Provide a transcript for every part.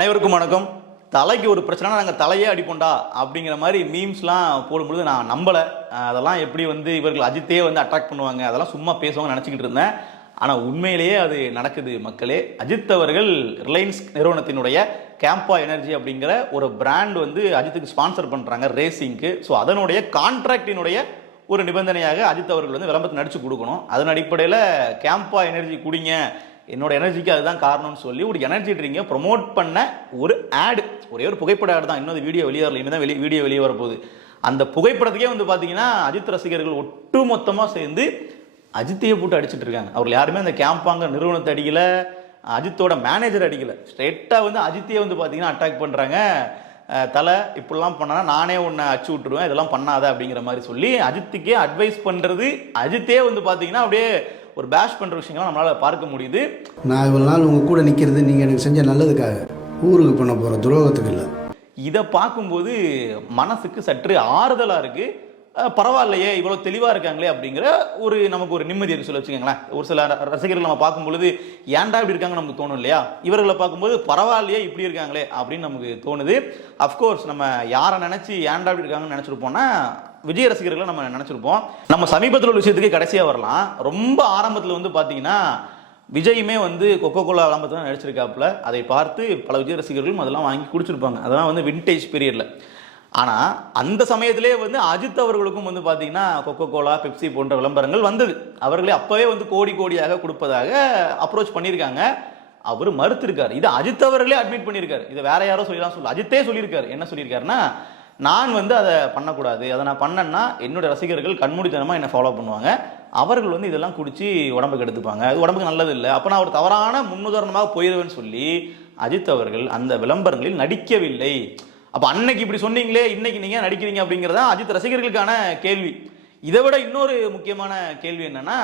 அனைவருக்கும் வணக்கம். தலைக்கு ஒரு பிரச்சனை நாங்கள் தலையே அடிப்போண்டா அப்படிங்கிற மாதிரி மீம்ஸ்லாம் போடும்பொழுது நான் நம்பலை. அதெல்லாம் எப்படி இவர்கள் அஜித்தே அட்ராக்ட் பண்ணுவாங்க, அதெல்லாம் சும்மா பேசுவாங்க நினச்சிக்கிட்டு இருந்தேன். ஆனால் உண்மையிலேயே அது நடக்குது மக்களே. அஜித் அவர்கள் ரிலையன்ஸ் நிறுவனத்தினுடைய கேம்பா எனர்ஜி அப்படிங்கிற ஒரு பிராண்ட் அஜித்துக்கு ஸ்பான்சர் பண்ணுறாங்க ரேசிங்க்கு. ஸோ அதனுடைய கான்ட்ராக்டினுடைய ஒரு நிபந்தனையாக அஜித் அவர்கள் விளம்பரத்தை நடிச்சு கொடுக்கணும். அதன் அடிப்படையில் கேம்பா எனர்ஜி குடிங்க, என்னோட எனர்ஜிக்கு அதுதான் காரணம்னு சொல்லி ஒரு எனர்ஜி ட்ரிங்கை ப்ரொமோட் பண்ண ஒரு ஆடு, ஒரே ஒரு புகைப்பட ஆடு தான். இன்னும் வீடியோ வெளியே வரல, இனிமேல் தான் வீடியோ வெளியே வரப்போகுது. அந்த புகைப்படத்துக்கே பார்த்தீங்கன்னா அஜித் ரசிகர்கள் ஒட்டு மொத்தமாக சேர்ந்து அஜித்தையே போட்டு அடிச்சுட்டு இருக்காங்க. அவர்கள் யாருமே அந்த கேம்பாங்க நிறுவனத்தை அடிக்கல, அஜித்தோட மேனேஜர் அடிக்கல, ஸ்ட்ரெயிட்டாக அஜித்தையே பார்த்தீங்கன்னா அட்டாக் பண்ணுறாங்க. தலை இப்படிலாம் பண்ணா நானே உன்னை அச்சு விட்டுருவேன், இதெல்லாம் பண்ணாத அப்படிங்கிற மாதிரி சொல்லி அஜித்துக்கே அட்வைஸ் பண்ணுறது. அஜித்தே பார்த்தீங்கன்னா அப்படியே ஒரு பேஷ் பண்ணுற விஷயங்கள்லாம் நம்மளால் பார்க்க முடியுது. நான் இவ்வளோ நாள் உங்கள் கூட நிற்கிறது நீங்கள் எனக்கு செஞ்ச நல்லதுக்காக, ஊருக்கு பண்ண போகிற துரோகத்துக்கு இல்லை. இதை பார்க்கும்போது மனசுக்கு சற்று ஆறுதலாக இருக்குது. பரவாயில்லையே, இவ்வளோ தெளிவாக இருக்காங்களே அப்படிங்கிற நமக்கு ஒரு நிம்மதி இருக்கு சொல்ல வச்சுக்கோங்களேன். ஒரு சில ரசிகர்கள் நம்ம பார்க்கும்பொழுது ஏன்டா இப்படி இருக்காங்க நமக்கு தோணும் இல்லையா? இவர்களை பார்க்கும்போது பரவாயில்லையே இப்படி இருக்காங்களே அப்படின்னு நமக்கு தோணுது. அஃப்கோர்ஸ் நம்ம யாரை நினச்சி ஏன்டா இப்படி இருக்காங்கன்னு நினச்சிருப்போம்னா விஜய் ரசிகர்களை நம்ம நினச்சிருப்போம். நம்ம சமீபத்தில் ஒரு விஷயத்துக்கு கடைசியாக வரலாம். ரொம்ப ஆரம்பத்தில் பார்த்தீங்கன்னா விஜயுமே கொக்கோ கோலா விளம்பரத்தில் நடிச்சிருக்காப்புல. அதை பார்த்து பல விஜய் ரசிகர்களும் அதெல்லாம் வாங்கி குடிச்சிருப்பாங்க. அதெல்லாம் வின்டேஜ் பீரியடில். ஆனால் அந்த சமயத்திலே அஜித் அவர்களுக்கும் பார்த்தீங்கன்னா கொக்கோ கோலா, பெப்சி போன்ற விளம்பரங்கள் வந்தது. அவர்களே அப்போவே கோடி கோடியாக கொடுப்பதாக அப்ரோச் பண்ணியிருக்காங்க. அவர் மறுத்திருக்காரு. இது அஜித் அவர்களே அட்மிட் பண்ணியிருக்காரு. இதை வேற யாரோ சொல்லலாம், அஜித்தே சொல்லியிருக்காரு. என்ன சொல்லியிருக்காருன்னா, நான் அதை பண்ணக்கூடாது, அதை நான் பண்ணேன்னா என்னுடைய ரசிகர்கள் கண்மூடித்தனமாக என்னை ஃபாலோ பண்ணுவாங்க, அவர்கள் இதெல்லாம் குடிச்சு உடம்புக்கு எடுத்துப்பாங்க, அது உடம்புக்கு நல்லது இல்லை, அப்போ நான் ஒரு தவறான முன்னுதாரணமாக போயிடுவேன்னு சொல்லி அஜித் அவர்கள் அந்த விளம்பரங்களில் நடிக்கவில்லை. அப்போ அன்னைக்கு இப்படி சொன்னீங்களே, இன்னைக்கு நீங்கள் நடிக்கிறீங்க அப்படிங்கிறதா அஜித் ரசிகர்களுக்கான கேள்வி. இதை விட இன்னொரு முக்கியமான கேள்வி என்னன்னா,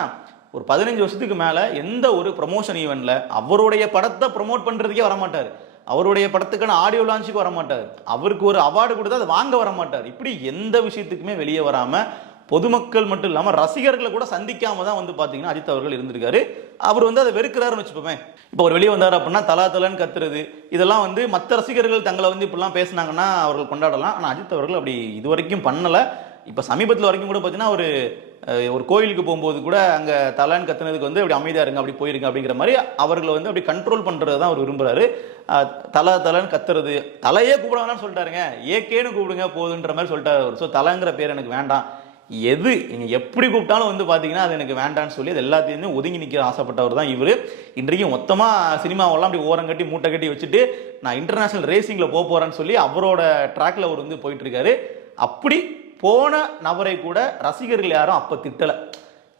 ஒரு 15 வருஷத்துக்கு மேலே எந்த ஒரு ப்ரமோஷன் ஈவெண்ட்ல அவருடைய படத்தை ப்ரமோட் பண்ணுறதுக்கே வரமாட்டார், அவருடைய படத்துக்கான ஆடியோ லான்ச்சுக்கு வரமாட்டார், அவருக்கு ஒரு அவார்டு கொடுத்தா அதை வாங்க வரமாட்டார். இப்படி எந்த விஷயத்துக்குமே வெளியே வராமல் பொதுமக்கள் மட்டும் இல்லாமல் ரசிகர்களை கூட சந்திக்காம தான் பார்த்தீங்கன்னா அஜித் அவர்கள் இருந்திருக்காரு. அவர் அதை வெறுக்கிறாருன்னு வச்சுப்போமே. இப்போ ஒரு வெளியே வந்தார் அப்படின்னா தலா தலன்னு கத்துறது, இதெல்லாம் மற்ற ரசிகர்கள் தங்களை இப்படிலாம் பேசினாங்கன்னா அவர்கள் கொண்டாடலாம். ஆனால் அஜித் அவர்கள் அப்படி இது வரைக்கும் பண்ணலை. இப்போ சமீபத்தில் வரைக்கும் கூட பார்த்தீங்கன்னா ஒரு கோயிலுக்கு போகும்போது கூட அங்கே தலான்னு கத்துனதுக்கு அப்படி அமைதியாக இருங்க, அப்படி போயிருங்க அப்படிங்கிற மாதிரி அவர்களை அப்படி கண்ட்ரோல் பண்ணுறது தான் அவர் விரும்புகிறாரு. தலை தலைன்னு கத்துறது, தலையே கூப்பிடாங்கன்னு சொல்லிட்டாருங்க, ஏகேன்னு கூப்பிடுங்க போதுன்ற மாதிரி சொல்லிட்டாரு அவர். ஸோ தலைங்கிற பேர் எனக்கு வேண்டாம், எது நீங்கள் எப்படி கூப்பிட்டாலும் பார்த்தீங்கன்னா அது எனக்கு வேண்டான்னு சொல்லி அது எல்லாத்தையுமே ஒதுங்கி நிற்கிற ஆசைப்பட்டவர் தான் இவர். இன்றைக்கும் மொத்தமாக சினிமாவெல்லாம் அப்படி ஓரம் கட்டி மூட்டை கட்டி வச்சுட்டு நான் இன்டர்நேஷனல் ரேசிங்கில் போகிறேன்னு சொல்லி அவரோட ட்ராக்ல அவர் போயிட்டு இருக்காரு. அப்படி போன நபரை கூட ரசிகர்கள் யாரும் அப்போ திட்டலை.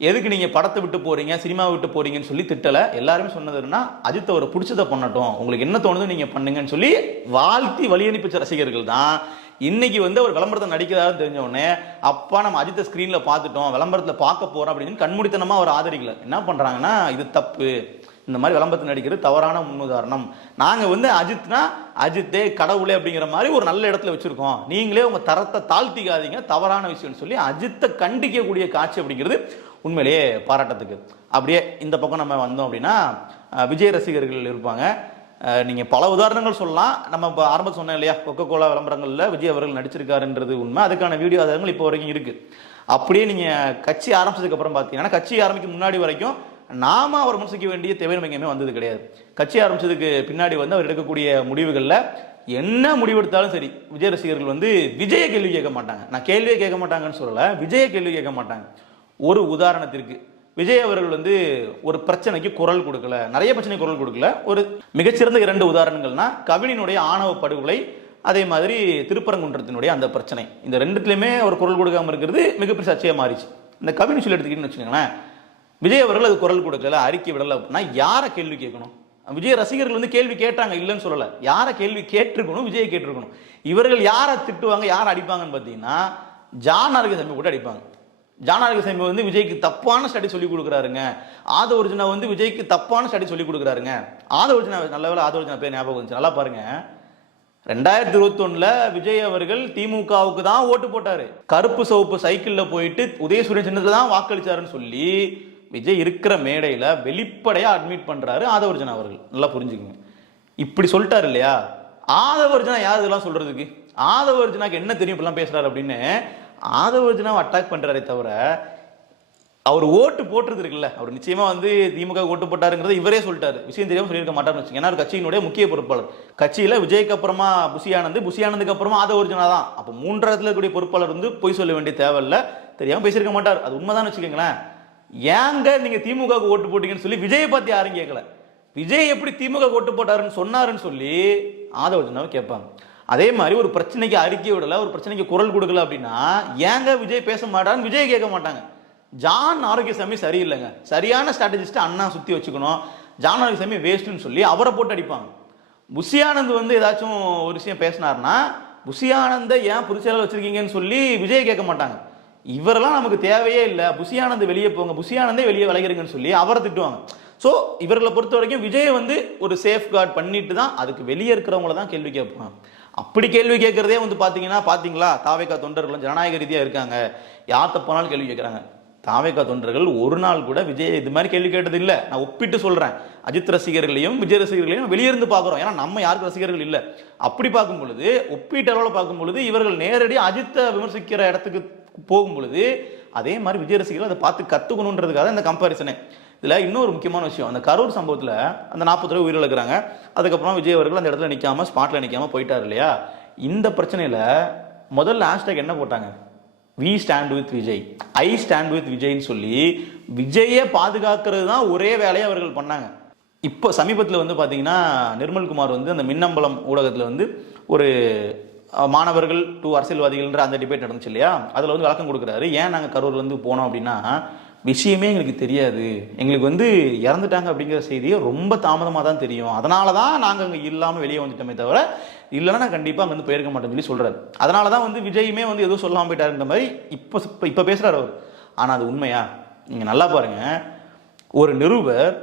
எதுக்கு நீங்கள் படத்தை விட்டு போகிறீங்க, சினிமாவை விட்டு போகிறீங்கன்னு சொல்லி திட்டலை. எல்லாருமே சொன்னதுன்னா அஜித் அவரை பிடிச்சதை பண்ணட்டும், உங்களுக்கு என்ன தோணுதோ நீங்கள் பண்ணுங்கன்னு சொல்லி வாழ்த்தி வழி அனுப்பிச்ச ரசிகர்கள் தான் இன்னைக்கு ஒரு விளம்பரத்தை நடிக்கிறதான்னு தெரிஞ்ச உடனே அப்பா நம்ம அஜித்தை ஸ்க்ரீனில் பார்த்துட்டோம், விளம்பரத்தில் பார்க்க போகிறோம் அப்படின்னு கண்மூடித்தனமாக அவர் ஆதரிக்கல. என்ன பண்ணுறாங்கன்னா, இது தப்பு, இந்த மாதிரி விளம்பரத்தை நடிக்கிறது தவறான முன்னுதாரணம், நாங்கள் அஜித்னா அஜித்தே கடவுளே அப்படிங்கிற மாதிரி ஒரு நல்ல இடத்துல வச்சுருக்கோம், நீங்களே உங்கள் தரத்தை தாழ்த்திக்காதீங்க, தவறான விஷயம்னு சொல்லி அஜித்தை கண்டிக்கக்கூடிய காட்சி அப்படிங்கிறது உண்மையிலேயே பாராட்டத்துக்கு. அப்படியே இந்த பக்கம் நம்ம வந்தோம் அப்படின்னா விஜய் ரசிகர்கள் இருப்பாங்க. நீங்கள் பல உதாரணங்கள் சொல்லலாம். நம்ம இப்போ ஆரம்பம் சொன்னோம் இல்லையா, கொக்கோ கோலா விளம்பரங்களில் விஜய் அவர்கள் நடிச்சிருக்காருன்றது உண்மை. அதுக்கான வீடியோ ஆதாரங்கள் இப்போ வரைக்கும் இருக்குது. அப்படியே நீங்கள் கட்சி ஆரம்பிச்சதுக்கப்புறம் பார்த்தீங்கன்னா, கட்சி ஆரம்பிக்க முன்னாடி வரைக்கும் நாம அவர் விமர்சிக்க வேண்டிய தேவை எங்கேயுமே வந்தது கிடையாது. கட்சி ஆரம்பிச்சதுக்கு பின்னாடி அவர் எடுக்கக்கூடிய முடிவுகளில் என்ன முடிவெடுத்தாலும் சரி விஜய் ரசிகர்கள் விஜயை கேள்வி கேட்க மாட்டாங்க. நான் கேள்வியே கேட்க மாட்டாங்கன்னு சொல்லலை, விஜயை கேள்வி கேட்க மாட்டாங்க. ஒரு உதாரணத்திற்கு விஜய் அவர்கள் ஒரு பிரச்சனைக்கு குரல் கொடுக்கல, நிறைய பிரச்சனைக்கு குரல் கொடுக்கல. ஒரு மிகச்சிறந்த 2 உதாரணங்கள்னா கவினினுடைய ஆணவ படுகொலை, அதே மாதிரி திருப்பரங்குன்றத்தினுடைய அந்த பிரச்சனை. இந்த 2த்துலையுமே அவர் குரல் கொடுக்காம இருக்கிறது மிகப்பெரிய சர்ச்சையாக மாறிச்சு. இந்த கவின் சொல்லி எடுத்துக்கிட்டீங்கன்னு வச்சுக்கோங்களேன், விஜய் அவர்கள் அது குரல் கொடுக்கல, அறிக்கை விடலை அப்படின்னா யாரை கேள்வி கேட்கணும்? விஜய் ரசிகர்கள் கேள்வி கேட்டாங்க, இல்லைன்னு சொல்லலை, யாரை கேள்வி கேட்டிருக்கணும்? விஜயை கேட்டிருக்கணும். இவர்கள் யாரை திட்டுவாங்க, யாரை அடிப்பாங்கன்னு பார்த்தீங்கன்னா ஜான் ஆரோக்கியசாமி கூட அடிப்பாங்க. ஜான் ஆரோக்கியசாமி விஜய்க்கு தப்பான ஸ்டடி சொல்லி கொடுக்குறாருங்க, ஆதவர்ஜுனா விஜய்க்கு தப்பான ஸ்டடி சொல்லி கொடுக்குறாருங்க. ஆதவர்ஜுனா, நல்ல வேலை ஆதவர்ஜுனா பேர் ஞாபகம் வந்துச்சு, நல்லா பாருங்க. 2021 விஜய் அவர்கள் திமுகவுக்கு தான் ஓட்டு போட்டாரு, கருப்பு சவுப்பு சைக்கிளில் போயிட்டு உதயசூரியன் சின்னத்தில் தான் வாக்களிச்சாருன்னு சொல்லி விஜய் இருக்கிற மேடையில் வெளிப்படையாக அட்மிட் பண்ணுறாரு ஆதவர்ஜுனா அவர்கள். நல்லா புரிஞ்சுக்குங்க. இப்படி சொல்லிட்டாரு இல்லையா, ஆதவர்ஜனா யார் இதெல்லாம் சொல்றதுக்கு? ஆதவர்ஜனாக்கு என்ன தெரியும் இப்பெல்லாம் பேசுறாரு அப்படின்னு ஆதவர்ஜனாவை அட்டாக் பண்றாரே தவிர, அவர் ஓட்டு போட்டுறது இருக்குல்ல, அவர் நிச்சயமா வந்து திமுக ஓட்டு போட்டாருங்கிறத இவரே சொல்லிட்டாரு. விஷயம் தெரியாம சொல்லியிருக்க மாட்டாருன்னு வச்சுங்க. ஏன்னா கட்சியினுடைய முக்கிய பொறுப்பாளர். கட்சியில விஜய்க்கு அப்புறமா புஷியானந்துக்கு அப்புறமா ஆதவர்ஜனா தான். அப்போ மூன்றாவதுல இருக்கக்கூடிய பொறுப்பாளர் வந்து பொய் சொல்ல வேண்டிய தேவையில்ல. தெரியாம பேசியிருக்க மாட்டார். அது உண்மைதான் வச்சுக்கோங்களேன். ஏங்க நீங்க திமுக ஓட்டு போட்டீங்கன்னு சொல்லி விஜயை பத்தி யாரும் கேட்கல. விஜய் எப்படி திமுக ஓட்டு போட்டாருன்னு சொன்னாருன்னு சொல்லி ஆதவர்ஜனாவை கேட்பாங்க. அதே மாதிரி ஒரு பிரச்சனைக்கு அறிக்கை விடல, ஒரு பிரச்சனைக்கு குரல் கொடுக்கல அப்படின்னா ஏங்க விஜய் பேச மாட்டாருன்னு விஜய் கேட்க மாட்டாங்க. ஜான் ஆரோக்கியசாமி சரியில்லைங்க, சரியான ஸ்ட்ராட்டஜிஸ்ட் அண்ணா சுத்தி வச்சுக்கணும், ஜான் ஆரோக்கியசாமி வேஸ்ட்னு சொல்லி அவரை போட்டு அடிப்பாங்க. புஷியானந்த் வந்து ஏதாச்சும் ஒரு விஷயம் பேசினார்னா புஷியானந்த ஏன் பொதுச்செயலாளர் வச்சிருக்கீங்கன்னு சொல்லி விஜய் கேட்க மாட்டாங்க. இவரெல்லாம் நமக்கு தேவையே இல்லை, புஷியானந்த் வெளியே போங்க, புஷியானந்தே வெளியே விளைகிறீங்கன்னு சொல்லி அவரை திட்டுவாங்க. ஸோ இவர்களை பொறுத்த வரைக்கும் விஜய் வந்து ஒரு சேஃப் கார்டு பண்ணிட்டு தான் அதுக்கு வெளியே இருக்கிறவங்கள தான் கேள்வி கேட்பாங்க. அப்படி கேள்வி கேட்கறதே வந்து பாத்தீங்களா தாவேகா தொண்டர்களும் ஜனநாயக ரீதியா இருக்காங்க, யார் தப்பானாலும் கேள்வி கேட்கறாங்க. தாவேகா தொண்டர்கள் ஒரு நாள் கூட விஜய் இது மாதிரி கேள்வி கேட்டது இல்லை. நான் ஒப்பிட்டு சொல்றேன், அஜித் ரசிகர்களையும் விஜய் ரசிகர்களையும் வெளியிருந்து பார்க்குறோம். ஏன்னா நம்ம யாருக்கு ரசிகர்கள் இல்லை. அப்படி பார்க்கும் பொழுது, ஒப்பீட்டு அளவில் பார்க்கும் பொழுது இவர்கள் நேரடி அஜித்தை விமர்சிக்கிற இடத்துக்கு போகும் பொழுது அதே மாதிரி விஜய் ரசிகர்கள் அதை பார்த்து கத்துக்கணுன்றதுக்காக இந்த கம்பாரிசனே. இதுல இன்னொரு முக்கியமான விஷயம், அந்த கரூர் சம்பவத்துல அந்த 40 பேர் உயிரிழக்கிறாங்க. அதுக்கப்புறம் விஜய் அவர்கள் அந்த இடத்துல நிக்காம ஸ்பாட்ல நிக்காம போயிட்டாரு இல்லையா. இந்த பிரச்சனையில முதல்ல ஹேஷ்டேக் என்ன போட்டாங்க? We stand with Vijay, I stand with விஜய்ன்னு சொல்லி விஜயை பாதுகாக்கிறது தான் ஒரே வேலையை அவர்கள் பண்ணாங்க. இப்போ சமீபத்தில் வந்து பார்த்தீங்கன்னா நிர்மல்குமார் வந்து அந்த மின்னம்பலம் ஊடகத்தில் வந்து ஒரு மாணவர்கள் டு அரசியல்வாதிகள்ன்ற அந்த டிபேட் நடந்துச்சு இல்லையா, அதில் வந்து விளக்கம் கொடுக்குறாரு. ஏன் நாங்கள் கரூர் வந்து போனோம் அப்படின்னா, விஷயமே எங்களுக்கு தெரியாது, எங்களுக்கு வந்து இறந்துட்டாங்க அப்படிங்கிற செய்தியை ரொம்ப தாமதமாக தான் தெரியும், அதனால தான் நாங்கள் அங்கே இல்லாமல் வெளியே வந்துட்டோமே தவிர இல்லைன்னா நான் கண்டிப்பாக அங்கே வந்து போயிருக்க மாட்டேன்னு சொல்லி சொல்கிறாரு. அதனால தான் வந்து விஜயுமே வந்து எதுவும் சொல்லாமல் போயிட்டாருன்ற மாதிரி இப்போ பேசுகிறார் அவர். ஆனால் அது உண்மையா? நீங்கள் நல்லா பாருங்கள், ஒரு நிருபர்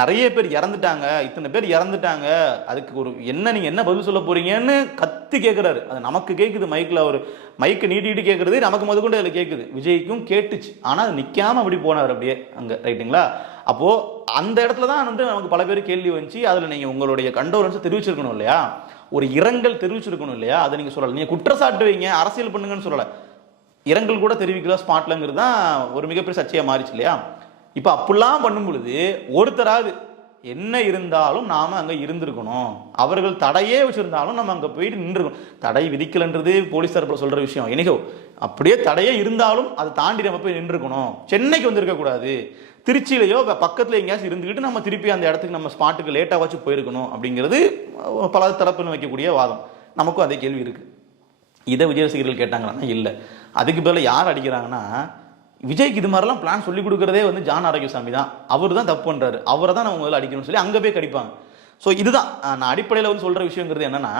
நிறைய பேர் இறந்துட்டாங்க, இத்தனை பேர் இறந்துட்டாங்க, அதுக்கு ஒரு நீங்கள் என்ன பதில் சொல்ல போறீங்கன்னு கத்தி கேட்குறாரு. அது நமக்கு கேட்குது, மைக்கில் அவர் மைக்கு நீட்டிட்டு கேட்குறது நமக்கு முதற்கொண்டு அதில் கேட்குது, விஜய்க்கும் கேட்டுச்சு. ஆனால் அது நிற்காம அப்படி போனார் அப்படியே அங்கே, ரைட்டுங்களா? அப்போது அந்த இடத்துல தான் வந்து நமக்கு பல பேர் கேள்வி வந்துச்சு. அதில் நீங்கள் உங்களுடைய கண்டோரன்ஸை தெரிவிச்சிருக்கணும் இல்லையா, ஒரு இரங்கல் தெரிவிச்சிருக்கணும் இல்லையா, அதை நீங்கள் சொல்லலை. நீங்கள் குற்றச்சாட்டு வைங்க, அரசியல் பண்ணுங்கன்னு சொல்லலை, இரங்கல் கூட தெரிவிக்கல ஸ்பாட்லங்கிறது தான் ஒரு மிகப்பெரிய சர்ச்சையாக மாறிச்சு இல்லையா. இப்போ அப்படிலாம் பண்ணும் பொழுது ஒருத்தராது என்ன இருந்தாலும் நாம அங்கே இருந்திருக்கணும், அவர்கள் தடையே வச்சிருந்தாலும் நம்ம அங்கே போயிட்டு நின்றுக்கணும். தடை விதிக்கலன்றது போலீஸ் தரப்பில் சொல்ற விஷயம். எனக்கோ அப்படியே தடையே இருந்தாலும் அதை தாண்டி நம்ம போய் நின்றுக்கணும். சென்னைக்கு வந்திருக்க கூடாது, திருச்சியிலையோ பக்கத்தில் எங்கேயாச்சும் இருந்துக்கிட்டு நம்ம திருப்பி அந்த இடத்துக்கு நம்ம ஸ்பாட்டுக்கு லேட்டாக வச்சு போயிருக்கணும் அப்படிங்கிறது பல தரப்புன்னு வைக்கக்கூடிய வாதம். நமக்கும் அதே கேள்வி இருக்கு. இதை விஜய் ரசிகர்கள் கேட்டாங்கன்னா இல்லை. அதுக்கு பதில் யார் அடிக்கிறாங்கன்னா, விஜய்க்கு இது மாதிரிலாம் பிளான் சொல்லி கொடுக்குறதே வந்து ஜான் ஆரோக்கியசாமி தான், அவர் தான் தப்பு பண்றாரு, அவரை தான் நம்ம முதல்ல அடிக்கணும்னு சொல்லி அங்கே போய் கடிப்பாங்க. ஸோ இதுதான் நான் அடிப்படையில் வந்து சொல்ற விஷயங்கிறது என்னன்னா,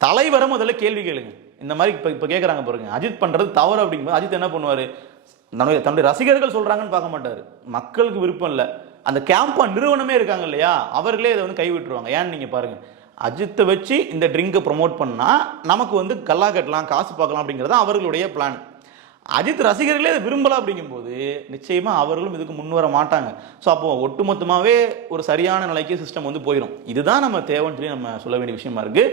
தலைவரை முதல்ல கேள்வி கேளுங்க. இந்த மாதிரி இப்போ கேட்குறாங்க பாருங்க, அஜித் பண்றது தவறு அப்படிங்கும்போது அஜித் என்ன பண்ணுவார்? தன்னுடைய ரசிகர்கள் சொல்றாங்கன்னு பார்க்க மாட்டார், மக்களுக்கு விருப்பம் இல்லை, அந்த கேம்பா நிறுவனமே இருக்காங்க இல்லையா, அவர்களே இதை வந்து கைவிட்டுருவாங்க. ஏன்னு நீங்க பாருங்க, அஜித்தை வச்சு இந்த ட்ரிங்கை ப்ரொமோட் பண்ணா நமக்கு வந்து கல்லா கட்டலாம், காசு பார்க்கலாம் அப்படிங்கிறது அவர்களுடைய பிளான். அஜித் ரசிகர்களே விரும்பலாம் அப்படிங்கும்போது நிச்சயமா அவர்களும் இதுக்கு முன் வர மாட்டாங்க. ஸோ அப்போ ஒட்டுமொத்தமாகவே ஒரு சரியான நிலைக்கு சிஸ்டம் வந்து போயிடும். இதுதான் நம்ம தேவைன்னு சொல்லி நம்ம சொல்ல வேண்டிய விஷயமா இருக்கு.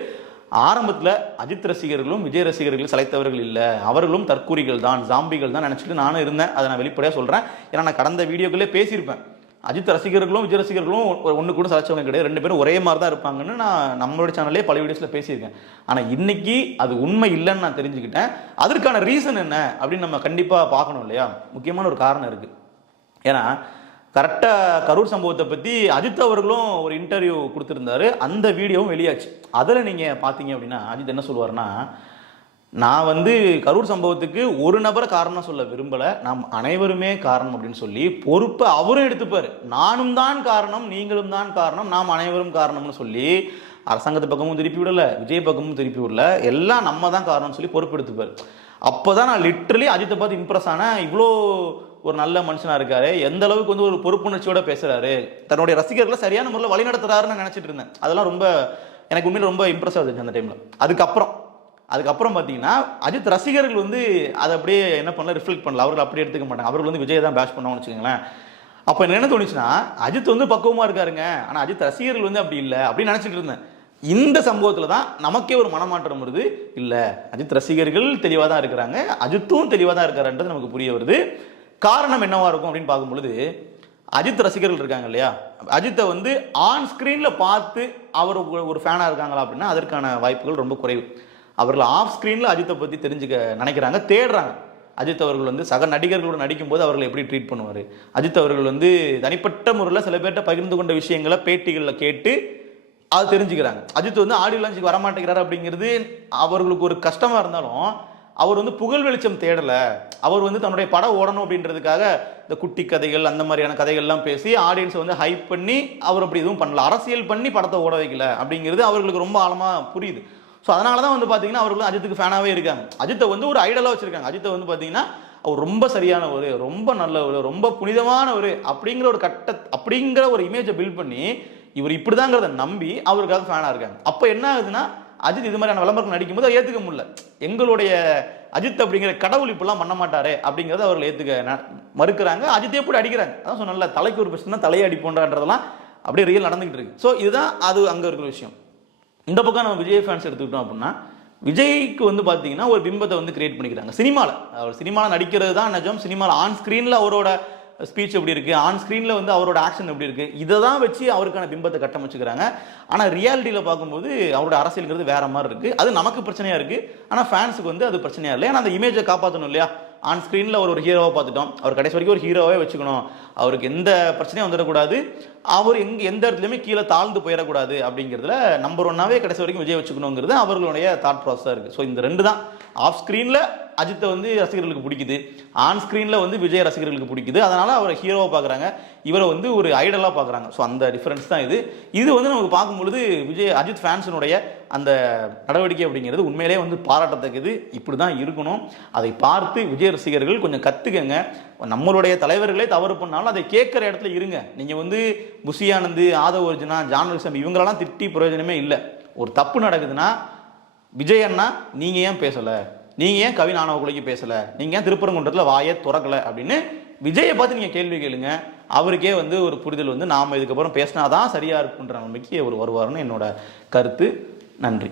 ஆரம்பத்தில் அஜித் ரசிகர்களும் விஜய் ரசிகர்களும் சளைத்தவர்கள் இல்லை, அவர்களும் தற்கூரிகள் தான், ஜாம்பிகள் தான் நினச்சிட்டு நானும் இருந்தேன். அதை நான் வெளிப்படையாக சொல்கிறேன். ஏன்னா நான் கடந்த வீடியோக்களே பேசியிருப்பேன், அஜித் ரசிகர்களும் விஜய் ரசிகர்களும் ஒன்று கூட சளைச்சவங்க கிடையாது, ரெண்டு பேரும் ஒரே மாதிரி தான் இருப்பாங்கன்னு நான் நம்மளுடைய சேனல்லே பல வீடியோஸில் பேசியிருக்கேன். ஆனால் இன்னைக்கு அது உண்மை இல்லைன்னு நான் தெரிஞ்சுக்கிட்டேன். அதற்கான ரீசன் என்ன அப்படின்னு நம்ம கண்டிப்பாக பார்க்கணும் இல்லையா. முக்கியமான ஒரு காரணம் இருக்குது. ஏன்னா கரெக்டாக கரூர் சம்பவத்தை பற்றி அஜித் அவர்களும் ஒரு இன்டர்வியூ கொடுத்துருந்தாரு, அந்த வீடியோவும் வெளியாச்சு. அதில் நீங்கள் பார்த்தீங்க அப்படின்னா அஜித் என்ன சொல்லுவார்னா, நான் வந்து கரூர் சம்பவத்துக்கு ஒரு நபரை காரணம் சொல்ல விரும்பலை, நாம் அனைவருமே காரணம் அப்படின்னு சொல்லி பொறுப்பை அவரும் எடுத்துப்பார். நானும் தான் காரணம், நீங்களும் தான் காரணம், நாம் அனைவரும் காரணம்னு சொல்லி அரசாங்கத்து பக்கமும் திருப்பி விடலை, விஜய் பக்கமும் திருப்பி விடல, எல்லாம் நம்ம தான் காரணம்னு சொல்லி பொறுப்பு எடுத்துப்பார். அப்போ தான் நான் லிட்ரலி அஜித்தை பார்த்து இம்ப்ரெஸ் ஆனேன். இவ்வளோ ஒரு நல்ல மனுஷனாக இருக்காரு, எந்த அளவுக்கு வந்து ஒரு பொறுப்புணர்ச்சியோட பேசுகிறாரு, தன்னுடைய ரசிகர்களை சரியான முறையில் வழி நடத்துறாருன்னு நினச்சிட்டு இருந்தேன். அதெல்லாம் ரொம்ப எனக்கு உண்மையில ரொம்ப இம்ப்ரெஸ் ஆகுது அந்த டைமில். அதுக்கப்புறம் பார்த்தீங்கன்னா அஜித் ரசிகர்கள் வந்து அதை அப்படியே என்ன பண்ணல, ரிஃப்ளெக்ட் பண்ணல, அவர்கள் அப்படி எடுத்துக்க மாட்டாங்க, அவர்கள் வந்து விஜய் தான் பேஷ் பண்ணுவாங்கன்னு வச்சுக்கோங்களேன். அப்போ என்ன தோணுச்சுன்னா, அஜித் வந்து பக்குவமாக இருக்காருங்க, ஆனால் அஜித் ரசிகர்கள் வந்து அப்படி இல்லை அப்படின்னு நினச்சிட்டு இருந்தேன். இந்த சம்பவத்துல தான் நமக்கே ஒரு மனமாற்றம் வருது. இல்ல, அஜித் ரசிகர்கள் தெளிவா தான் இருக்கிறாங்க, அஜித்தும் தெளிவா தான் இருக்காருன்றது நமக்கு புரிய வருது. காரணம் என்னவா இருக்கும் அப்படின்னு பார்க்கும் பொழுது, அஜித் ரசிகர்கள் இருக்காங்க இல்லையா, அஜித்தை வந்து ஆன் ஸ்கிரீன்ல பார்த்து அவர் ஒரு ஃபேனா இருக்காங்களா அப்படின்னா அதற்கான வாய்ப்புகள் ரொம்ப குறைவு. அவர்கள் ஆஃப் ஸ்கிரீன்ல அஜித்தை பத்தி தெரிஞ்சுக்க நினைக்கிறாங்க, தேடுறாங்க. அஜித் அவர்கள் வந்து சக நடிகர்களோடு நடிக்கும் போது அவர்களை எப்படி ட்ரீட் பண்ணுவார், அஜித் அவர்கள் வந்து தனிப்பட்ட முறையில் சில பேர்கிட்ட பகிர்ந்து கொண்ட விஷயங்களை பேட்டிகளில் கேட்டு அது தெரிஞ்சுக்கிறாங்க. அஜித் வந்து ஆடியோ லான்ச்சுக்கு வரமாட்டேங்கிறாரு அப்படிங்கிறது அவர்களுக்கு ஒரு கஷ்டமா இருந்தாலும், அவர் வந்து புகழ் வெளிச்சம் தேடலை, அவர் வந்து தன்னுடைய படம் ஓடணும் அப்படின்றதுக்காக இந்த குட்டி கதைகள் அந்த மாதிரியான கதைகள்லாம் பேசி ஆடியன்ஸை வந்து ஹைப் பண்ணி அவர் அப்படி எதுவும் பண்ணல, அரசியல் பண்ணி படத்தை ஓட வைக்கல அப்படிங்கிறது அவர்களுக்கு ரொம்ப ஆழமாக புரியுது. ஸோ அதனால தான் வந்து பார்த்தீங்கன்னா அவர்களும் அஜித்துக்கு ஃபேனாகவே இருக்காங்க. அஜித்தை வந்து ஒரு ஐடலாக வச்சிருக்காங்க. அஜித்தை வந்து பார்த்தீங்கன்னா அவர் ரொம்ப சரியானவர், ரொம்ப நல்லவர், ரொம்ப புனிதமானவர் அப்படிங்கிற ஒரு இமேஜை பில்ட் பண்ணி இவர் இப்படிதாங்கிறத நம்பி அவருக்காக ஃபேனாக இருக்காங்க. அப்போ என்ன ஆகுதுன்னா, அஜித் இது மாதிரியான விளம்பரம் நடிக்கும்போது அதை ஏற்றுக்க முடியல. எங்களுடைய அஜித் அப்படிங்கிற கடவுள் இப்படிலாம் பண்ண மாட்டாரே அப்படிங்கிறத அவர்கள் ஏற்றுக்க மறுக்கிறாங்க. அஜித்தை எப்படி அடிக்கிறாங்க, அதான் சொன்னல, தலைக்கு ஒரு பிரச்சனை தலையை அடிப்போன்றதெல்லாம் அப்படியே ரியல் நடந்துகிட்டு இருக்கு. ஸோ இதுதான் அது அங்கே இருக்கிற விஷயம். இந்த பக்கம் நம்ம விஜய் ஃபேன்ஸ் எடுத்துக்கிட்டோம் அப்படின்னா, விஜய்க்கு வந்து பார்த்தீங்கன்னா ஒரு பிம்பத்தை வந்து கிரியேட் பண்ணிக்கிறாங்க சினிமாவில். அவர் சினிமாவில் நடிக்கிறது தான் நிஜம். சினிமாவில் ஆன் ஸ்க்ரீனில் அவரோட ஸ்பீச் எப்படி இருக்குது, ஆன் ஸ்க்ரீனில் வந்து அவரோட ஆக்ஷன் எப்படி இருக்குது, இதை தான் வச்சு அவருக்கான பிம்பத்தை கட்டமைச்சுக்கிறாங்க. ஆனால் ரியாலிட்டியில் பார்க்கும்போது அவரோட அரசியல்ங்கிறது வேற மாதிரி இருக்குது. அது நமக்கு பிரச்சனையாக இருக்குது, ஆனால் ஃபேன்ஸுக்கு வந்து அது பிரச்சனையாக இல்லை. ஏன்னா அந்த இமேஜை காப்பாற்றணும் இல்லையா. ஆன் ஸ்க்ரீனில் ஒரு ஹீரோவை பார்த்துட்டோம், அவர் கடைசி வரைக்கும் ஒரு ஹீரோவே வச்சுக்கணும், அவருக்கு எந்த பிரச்சனையும் வந்துடக்கூடாது, அவர் எந்த இடத்துலையுமே கீழே தாழ்ந்து போயிடக்கூடாது அப்படிங்கிறதுல நம்பர் ஒன்னாவே கடைசி வரைக்கும் விஜய் வச்சுக்கணுங்கிறது அவர்களுடைய தாட் ப்ராசஸாக இருக்குது. ஸோ இந்த ரெண்டு தான். ஆஃப் ஸ்க்ரீனில் அஜித்தை வந்து ரசிகர்களுக்கு பிடிக்குது, ஆன் ஸ்க்ரீனில் வந்து விஜய் ரசிகர்களுக்கு பிடிக்குது. அதனால் அவரை ஹீரோவை பார்க்குறாங்க, இவரை வந்து ஒரு ஐடலாக பார்க்குறாங்க. ஸோ அந்த டிஃப்ரென்ஸ் தான் இது. இது வந்து நமக்கு பார்க்கும்பொழுது அஜித் ஃபேன்ஸினுடைய அந்த நடவடிக்கை அப்படிங்கிறது உண்மையிலே வந்து பாராட்டத்தக்கது. இப்படி தான் இருக்கணும். அதை பார்த்து விஜய் ரசிகர்கள் கொஞ்சம் கற்றுக்கங்க. நம்மளுடைய தலைவர்களே தவறு பண்ணாலும் அதை கேட்குற இடத்துல இருங்க. நீங்கள் வந்து புஷி ஆனந்த், ஆதவ் அர்ஜுனா, ஜான்விசம் இவங்களெல்லாம் திட்டி பிரயோஜனமே இல்லை. ஒரு தப்பு நடக்குதுன்னா, விஜய் அண்ணா நீங்கள் ஏன் பேசலை, நீங்கள் ஏன் கவின் ஆணவ கொலைக்கு பேசலை, நீங்கள் ஏன் திருப்பரங்குன்றத்தில் வாயை திறக்கலை அப்படின்னு விஜயை பார்த்து நீங்கள் கேள்வி கேளுங்க. அவருக்கே வந்து ஒரு புரிதல் வந்து நாம் இதுக்கப்புறம் பேசினாதான் சரியாக இருக்குன்ற நம்பிக்கை அவர் வருவார்னு என்னோட கருத்து. நன்றி.